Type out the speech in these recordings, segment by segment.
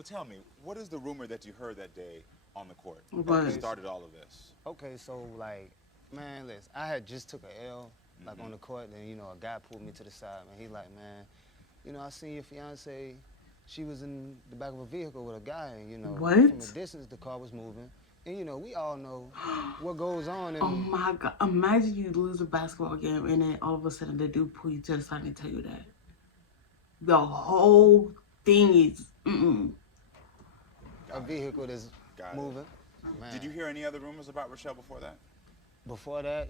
So tell me, what is the rumor that you heard that day on the court that But started all of this? Okay, so like, man, listen, I had just took a L, like on the Mm-hmm. court, and a guy pulled me to the side, man. He like, man, I seen your fiance. She was in the back of a vehicle with a guy, and from a what? distance the car was moving, and we all know what goes on, Oh and my God. Imagine you lose a basketball game and then all of a sudden they do pull you to the side and tell you that. The whole thing is, mm-mm. a Got it. vehicle that's Got it. moving, Did man. you hear any other rumors about Rochelle before that? Before that,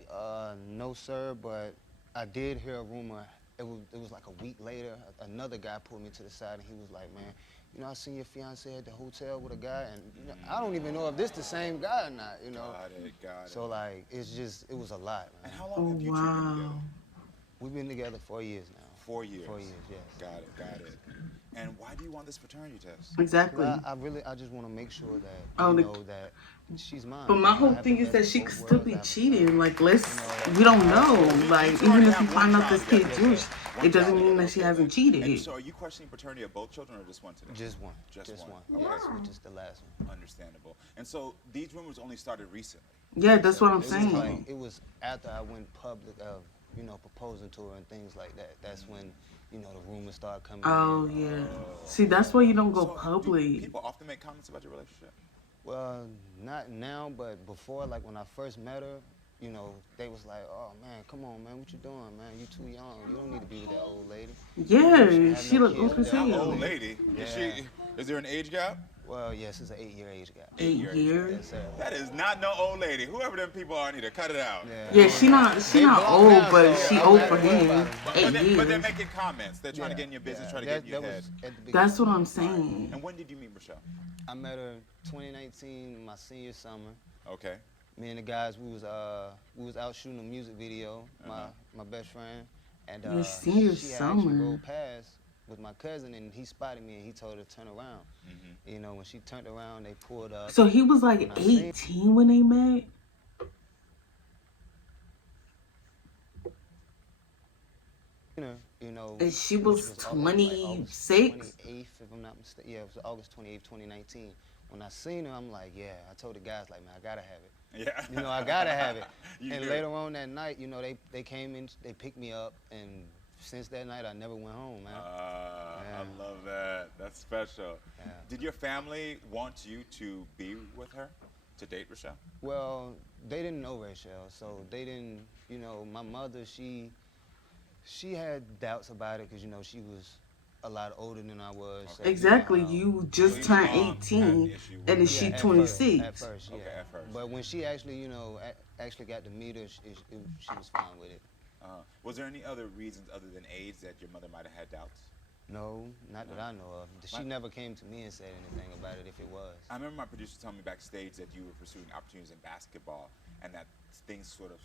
no sir, but I did hear a rumor. It was like a week later. Another guy pulled me to the side and he was like, "Man, I seen your fiance at the hotel with a guy, and I don't even know if this the same guy or not. Got it. Got So it. like, it was a lot, And man. how Oh long have you two been together? wow. We've been together 4 years now. 4 years. 4 years, yes. Got it. Got it. And why do you want this paternity test? Exactly. Cause I just want to make sure that Oh, that she's mine. but my I whole have the thing is best that of she both could still worlds. be I have a cheating. son. Like, let's, we Like, don't know. You Like, two even already if we have one find out child this kid together. Jewish, One it doesn't child mean together, that she okay, hasn't then. And cheated. so, are you questioning paternity of both children or just one today? just one. Just one. Yes, Okay. which is the last one. Understandable. And so these rumors only started recently. Yeah, that's what I'm It was like saying. it was after I went public of proposing to her and things like that. That's when the rumors started coming Oh, in. yeah. See, Oh, that's okay. why you don't go So, do public. people often make comments about your relationship? Well, not now, but before, like when I first met her, they was like, "Oh man, come on, man, what you doing, man? You too young. You don't need to be with that old lady. You should Yeah, have she no look kids old with as that How old old hell. lady." lady? Is Yeah. she? Is there an age gap? Well, yes, it's an 8-year age gap. 8 year age gap. Years. Yes, sir. That is not no old lady. Whoever them people are need to cut it out. Yeah, Yeah. she They not blocked old, now, but so she I Yeah, don't old have for to worry him. about it. But, 8 they're years. making comments. They're trying to get in your business, trying to get in your that head. was at the beginning. That's what I'm All right. saying. And when did you meet Rochelle? I met her 2019, my senior summer. Okay. Me and the guys, we was out shooting a music video. My best friend, and Your senior she had actually summer. rolled past with my cousin, and he spotted me, and he told her to turn around. Mm-hmm. When she turned around, they pulled up. So he was When like I seen 18 when they met. her, And she which was was August 26. 28th, if I'm not mistaken. Yeah, it was August 28th, 2019. When I seen her, I'm like, yeah. I told the guys, like, man, I gotta have it. Yeah. I gotta have it. You And do. later on that night, they came in, they picked me up, and since that night, I never went home, man. I love that. That's special. Yeah. Did your family want you to be with her, to date Rochelle? Well, they didn't know Rachel, so they didn't. My mother, she had doubts about it because she was a lot older than I was. So, Exactly. You just your turned mom had an 18, issue with and then it. she at 26. first, yeah. Okay, at first. But when she actually, actually got to meet her, she was fine with it. Was there any other reasons other than age that your mother might have had doubts? No, not that I know of. She never came to me and said anything about it if it was. I remember my producer telling me backstage that you were pursuing opportunities in basketball and that things sort of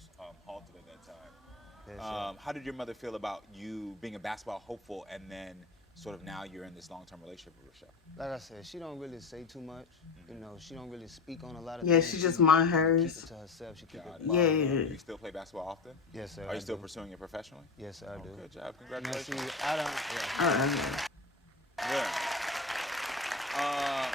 halted at that time. Yes, How did your mother feel about you being a basketball hopeful and then sort of now you're in this long-term relationship with Rochelle? like I said, she don't really say too much. She don't really speak on a lot of Yeah, things. she just mind keep hers. it to herself. She keep Got it. it. bottled Yeah. up. Do you still play basketball often? Yes, sir. Are I you still do. pursuing it professionally? Yes, sir. I do. Good job. Now, Congratulations. see, I don't. Yeah. Uh,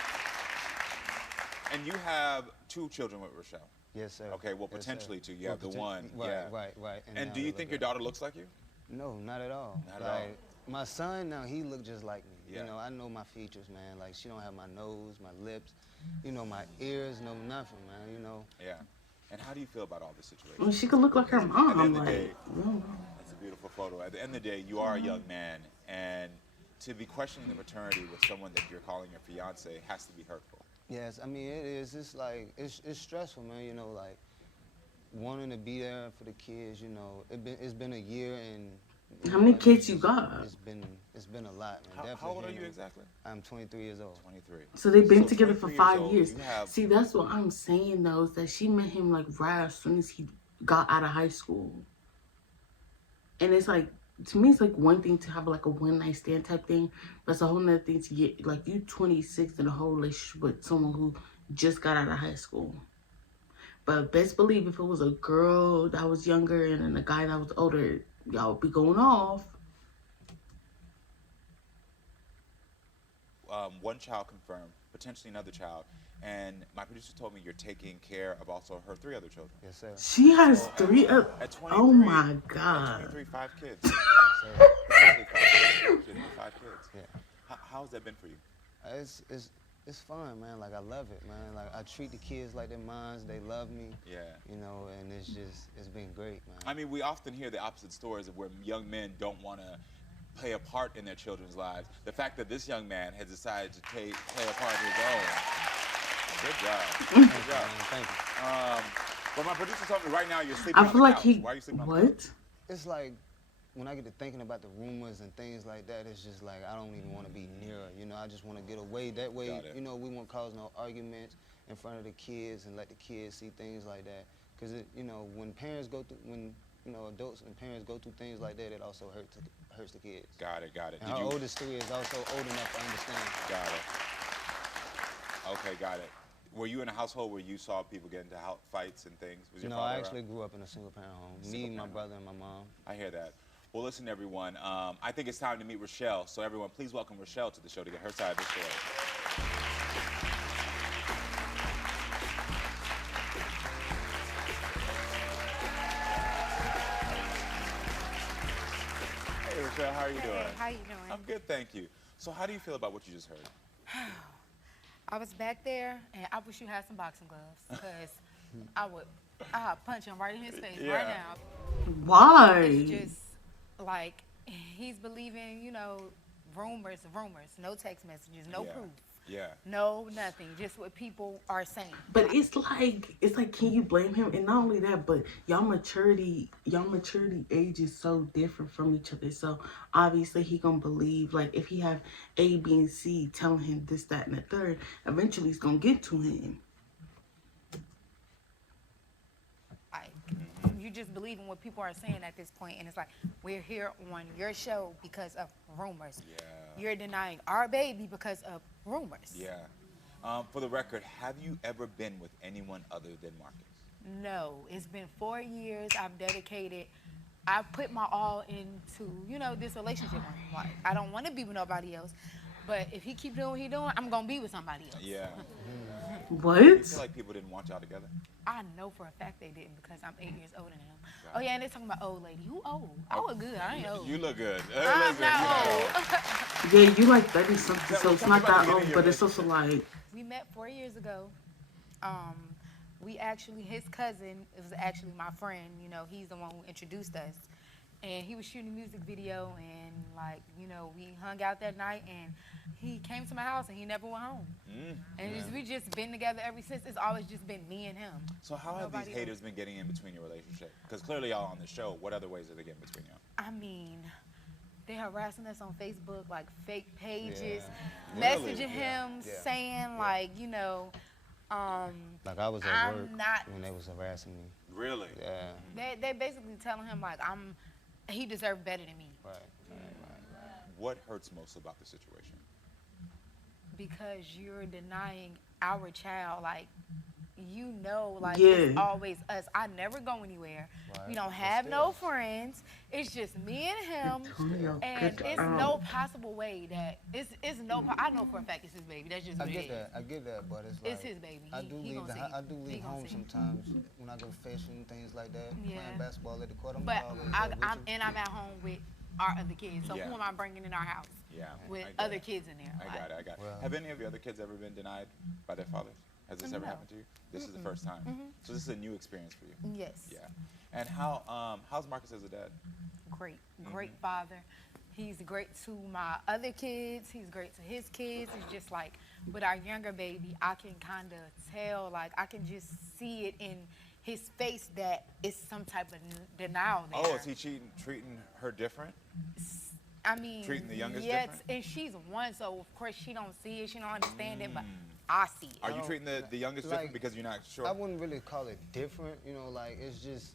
Yeah. And you have 2 children with Rochelle. Yes, sir. Okay, well, Yes, sir. potentially 2. You Well, have the one. Right, Yeah. right. And now do you look think at your it. daughter looks like you? No, not at all. Not at all. My son now, he look just like me. Yeah. I know my features, man. Like she don't have my nose, my lips, my ears, no nothing, man. Yeah. And how do you feel about all this situation? well, she could look like her At the end mom. of the day, Like, no. that's a beautiful photo. At the end of the day, you are a young man, and to be questioning the paternity with someone that you're calling your fiance has to be hurtful. Yes, I mean it is. It's like it's stressful, man. Like wanting to be there for the kids. It's been a year and. How many like, kids you got? It's been a lot, man. How old are Definitely, you exactly? I'm 23 years old. 23. So they've been So together for 23 years 5 old, years. you have- See, that's what I'm saying though, is that she met him like right as soon as he got out of high school. And it's like, to me, it's like one thing to have like a one night stand type thing, but it's a whole nother thing to get like you 26 in a whole relationship with someone who just got out of high school. But best believe if it was a girl that was younger and then a guy that was older, y'all would be going off. one child confirmed, potentially another child, and my producer told me you're taking care of also her 3 other children. Yes, sir. She has three. At 23, Oh my at God. 23, 5 kids. Yes, sir. Potentially 5 kids. Should be 5 kids. Yeah. How has that been for you? It's fun, man. Like I love it, man. Like I treat the kids like they're mine. They love me. Yeah. You know, and it's been great, man. I mean, we often hear the opposite stories of where young men don't want to play a part in their children's lives. The fact that this young man has decided to play a part of his own. Good job. Good job. Thank you. Well, my producer told me right now you're sleeping I on the feel like couch. he. Why are you sleeping on the couch? What? It's like when I get to thinking about the rumors and things like that, it's just like I don't even want to be near her. You know, I just want to get away. That way, Got it. you know, we won't cause no arguments in front of the kids and let the kids see things like that. Because, you know, when parents go through, when, you know, adults and parents go through things like that, it also hurts the kids. Got it. Got it. And our oldest 3 is also old enough to understand. Got it. Okay, got it. Were you in a household where you saw people get into fights and things? Was your No, father I around? actually grew up in a single-parent home. Me, my Single-parent brother, and my mom. I hear that. Well, listen, everyone. I think it's time to meet Rochelle. So, everyone, please welcome Rochelle to the show to get her side of the story. Hey, Rochelle, how are you doing? Hey, how you doing? I'm good, thank you. So, how do you feel about what you just heard? I was back there, and I wish you had some boxing gloves, because I'd punch him right in his face right Yeah. now. Why? It's just like he's believing, you know, rumors, no text messages, no Yeah. proof, Yeah. no nothing, just what people are saying. But it's like, can you blame him? And not only that, but y'all maturity age is so different from each other. So obviously he gonna believe, like, if he have A, B, and C telling him this, that, and the third, eventually it's gonna get to him. Like, you just believe in what people are saying at this point, and it's like, we're here on your show because of rumors. Yeah. You're denying our baby because of rumors. Yeah. For the record, have you ever been with anyone other than Marcus? No, it's been 4 years. I put my all into, you know, this relationship. Like, I don't want to be with nobody else, but if he keep doing what he doing, I'm gonna be with somebody else. Yeah. What? Do you feel like people didn't want y'all together? I know for a fact they didn't, because I'm 8 years older than him. Oh yeah, and they talking about old lady. Who old? I look good. I ain't old. You look good. I'm Listen, not you know. old. Yeah, you like 30 something, so it's Tell not me about that the old, beginning of but your it's also like, We met 4 years ago. We actually, his cousin, it was actually my friend, you know, he's the one who introduced us. And he was shooting a music video, and, like, you know, we hung out that night, and he came to my house, and he never went home. And we just been together ever since. It's always just been me and him. So how have Nobody these else. haters been getting in between your relationship? Because clearly y'all on the show. What other ways are they getting between y'all? I mean, they harassing us on Facebook, like fake pages, Yeah. messaging Really? him, Yeah. saying, like, you know, Like I was at I'm work not- when they was harassing me. Really? Yeah. they basically telling him, like, he deserved better than me. Right. What hurts most about the situation? Because you're denying our child, like, you know, like, Yeah. it's always us. I never go anywhere. Right. We don't But have still. no friends. It's just me and him. Antonio, And good it's job. no possible way that I know for a fact it's his baby. That's just I what get it is. that. I get that, but it's like It's his baby. I He do leave gonna the see. I do He leave gonna home see. sometimes when I go fishing, things like that. Yeah. Playing basketball at the court. I'm But always I'm there with I'm at home with our other kids. So Yeah. who am I bringing in our house Yeah. with I get other it. kids in there? I Like, got it. I got it. Well- Have any of your other kids ever been denied by their fathers? Has this ever No. happened to you? This is the first time. So this is a new experience for you. Yes. Yeah. And how's Marcus as a dad? Great father. He's great to my other kids. He's great to his kids. It's just like with our younger baby, I can kind of tell, like, I can just see it in his face that it's some type of denial there. Oh, is he treating her different? I mean, treating the youngest yes, different? and she's one, so of course she don't see it, she don't understand it, but I see it. Are you don't- treating the youngest like, different because you're not sure? I wouldn't really call it different, you know, like it's just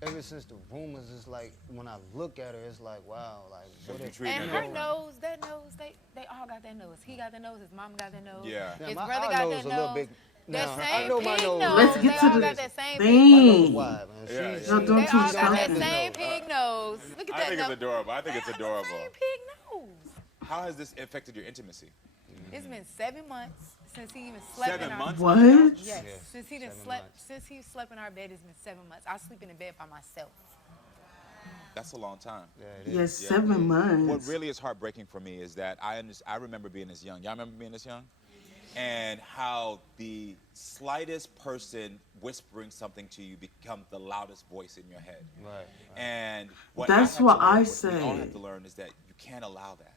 ever since the rumors, it's like when I look at her, it's like wow, like So what you if treat And her her different. nose, that nose, they all got that nose. He got the nose, his mom got that nose. Yeah. Now, His my brother eye got nose that a little nose. big. That Now, same I know my pig nose. nose. Let's They get to all the got that same I don't know thing. why, man. Yeah, She- yeah. she- Y'all doing They too all much got that talking. same pig nose. Look at I that think nose. it's adorable. I think it's They got adorable. the same pig nose. How has this affected your intimacy It's been 7 months since he even slept 7 in our months? What? Yes. Yes, Since he done 7 slept months. since he slept in our bed, it's been 7 months. I sleep in the bed by myself. That's a long time. Yeah, it is. Yes, Yeah. 7 months. What really is heartbreaking for me is that I remember being this young. Y'all remember being this young? And how the slightest person whispering something to you becomes the loudest voice in your head. Right. And what That's I what had to learn, I what we all say. have to learn is that you can't allow that.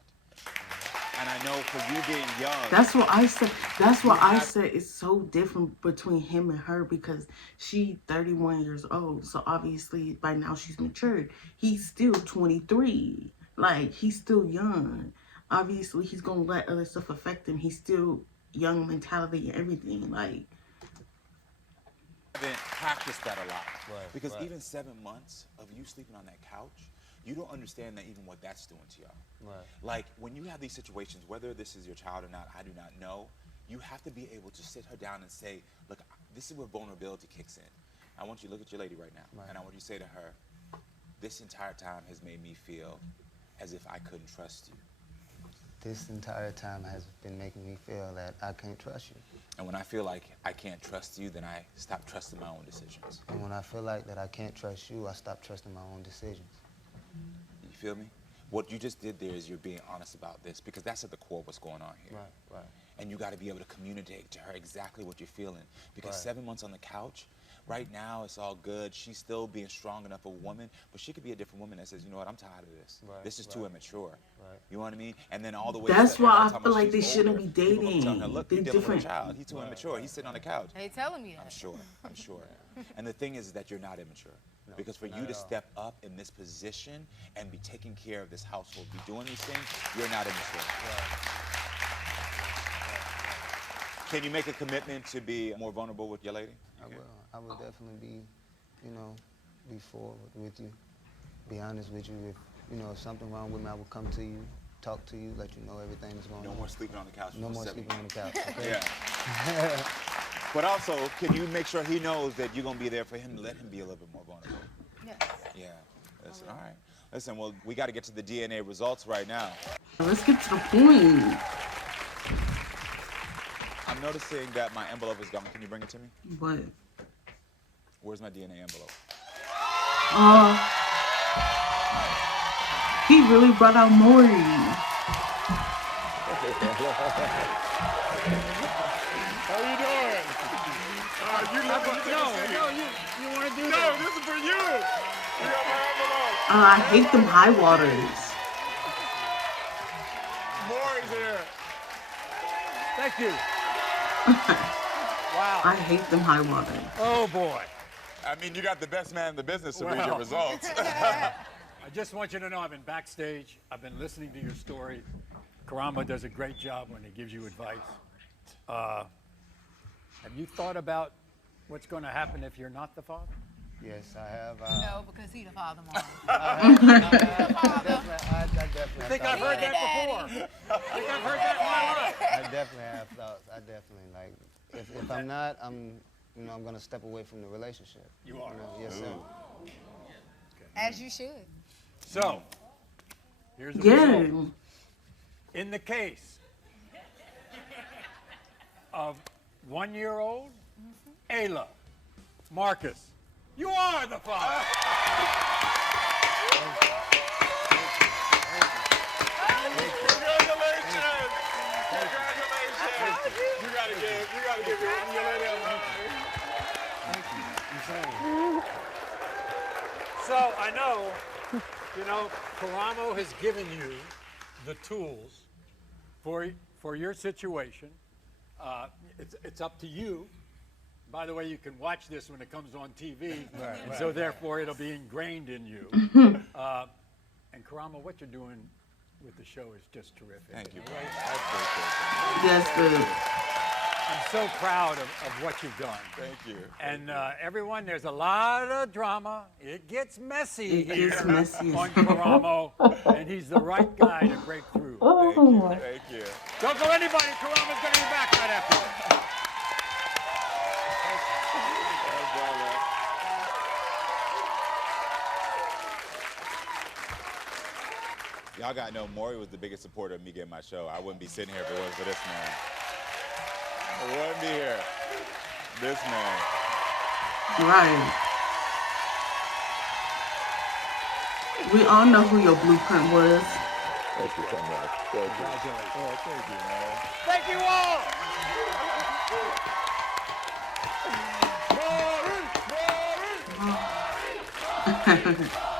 And I know for you being young, That's what I said. That's what You I have- said. It's so different between him and her because she 31 years old. So obviously by now she's matured. He's still 23. Like he's still young. Obviously he's gonna let other stuff affect him. He's still young mentality and everything. Like haven't practiced that a lot. Right, Because right. even 7 months of you sleeping on that couch, you don't understand that even what that's doing to y'all. Right. Like when you have these situations, whether this is your child or not, I do not know. You have to be able to sit her down and say, look, this is where vulnerability kicks in. I want you to look at your lady right now, Right. and I want you to say to her, this entire time has made me feel as if I couldn't trust you. This entire time has been making me feel that I can't trust you. And when I feel like I can't trust you, then I stop trusting my own decisions. And when I feel like that I can't trust you, I stop trusting my own decisions. You feel me? What you just did there is you're being honest about this because that's at the core of what's going on here. Right, right. And you got to be able to communicate to her exactly what you're feeling. Because Right. 7 months on the couch, right now it's all good. She's still being strong enough a woman, but she could be a different woman that says, you know what, I'm tired of this. Right, This is too right. immature. Right. You know what I mean? And then all the way That's to why her I talking feel about like they she's shouldn't older. be People gonna tell her, dating. look, They're you're dealing with a different. child. He's too immature. He's sitting on the couch. They telling me that. I'm sure. I'm sure. And the thing is that you're not immature. No, Because for not you to at all. step up in this position and be taking care of this household, be doing these things, you're not immature. Can you make a commitment to be more vulnerable with your lady? I will. I will definitely be, be forward with you. Be honest with you. If something wrong with me, I will come to you, talk to you, let you know everything that's going on. No more sleeping on the couch. No for more 7 sleeping on the couch. Okay? Yeah. But also, can you make sure he knows that you're going to be there for him to let him be a little bit more vulnerable? Yes. Yeah. Listen, all right. Listen, well, we got to get to the DNA results right now. let's get to the point. I'm noticing that my envelope is gone. Can you bring it to me? But Where's my DNA envelope? he really brought out Maury. How you doing? You want to do no, this is for you. You got my envelope. I hate them high waters. Maury's here. Thank you. Wow. I hate them high waters. Oh, boy. I mean, you got the best man in the business to read your Well. results. I just want you to know I've been backstage. I've been listening to your story. Karamo does a great job when he gives you advice. Have you thought about what's going to happen if you're not the father? Yes, I have. No, because he the father, Mom. I definitely I think I've heard that before. I think I've heard that in my life. I definitely have thoughts. I definitely like. If I'm not, I'm gonna step away from the relationship. You are. Yes, sir. As you should. So, here's the Yeah. result. In the case of 1-year-old Ayla Marcus, you are the father. Congratulations! Congratulations! You gotta give your lady a So I know, Karamo has given you the tools for your situation. It's up to you. By the way, you can watch this when it comes on TV, so therefore it'll be ingrained in you. And Karamo, what you're doing with the show is just terrific. Thank you. Yes, good. I'm so proud of what you've done. Thank you. And everyone, there's a lot of drama. It gets messy It here gets messy. on Karamo, and he's the right guy to break through. Thank you. Thank you. Don't go anybody. Karamo's going to be back right after this. Y'all got to know, Maury was the biggest supporter of me getting my show. I wouldn't be sitting here if it wasn't for this man. I wouldn't be here. This man. Right. We all know who your blueprint was. Thank you so much. Thank you. Congratulations. Oh, thank you, man. Thank you all. Maury! Maury! Oh.